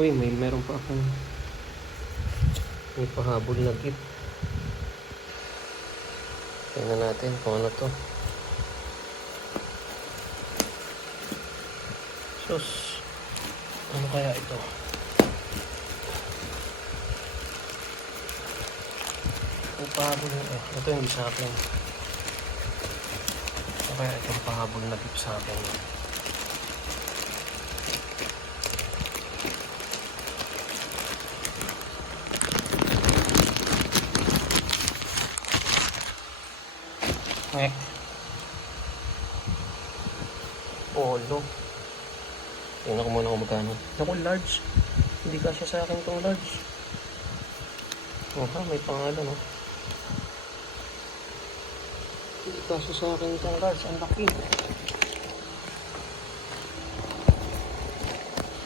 Uy, meron pa akong may pahabol na gift. Tingnan natin kung ano to. Sus, ano kaya ito? May pahabol na ito hindi sa akin. Ano kaya itong pahabol na gift sa akin? Polo. Tingnan ko muna kung magkano. Naku, large. Hindi kasya sa akin itong large. May pangalan, oh. Hindi kasya sa akin itong large. Ang laki.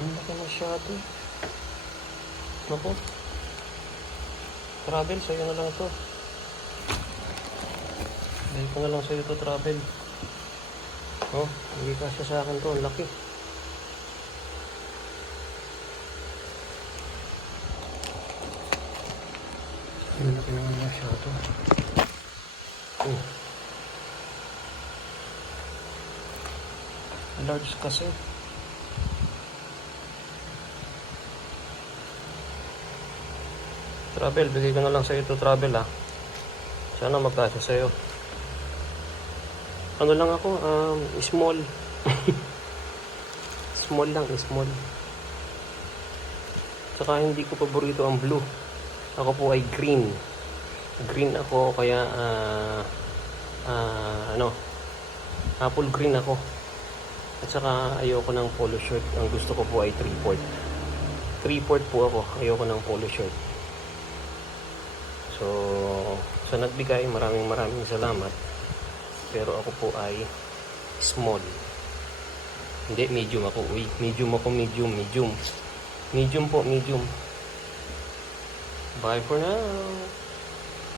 Ang laki masyado. Naku. Travel, sa'yo na lang ito. Dahil ko na lang sa'yo ito, travel. Oh, hindi kasya sa akin to. Ang laki. Ang laki naman masyado. Large kasi. Travel, bigay ko na lang sa'yo ito, travel, ah. Sana magkasya sa'yo. Ano lang ako, small. Small lang, small. Saka hindi ko paborito ang blue. Ako po ay green. Green ako, kaya apple green ako. At saka ayoko ng polo shirt. Ang gusto ko po ay 3/4. 3/4 po ako. Ayoko ng polo shirt. So, sa nagbigay, maraming salamat. Pero ako po ay small. Hindi, medium ako. Uy, medium ako, medium. Medium po, medium. Bye for now.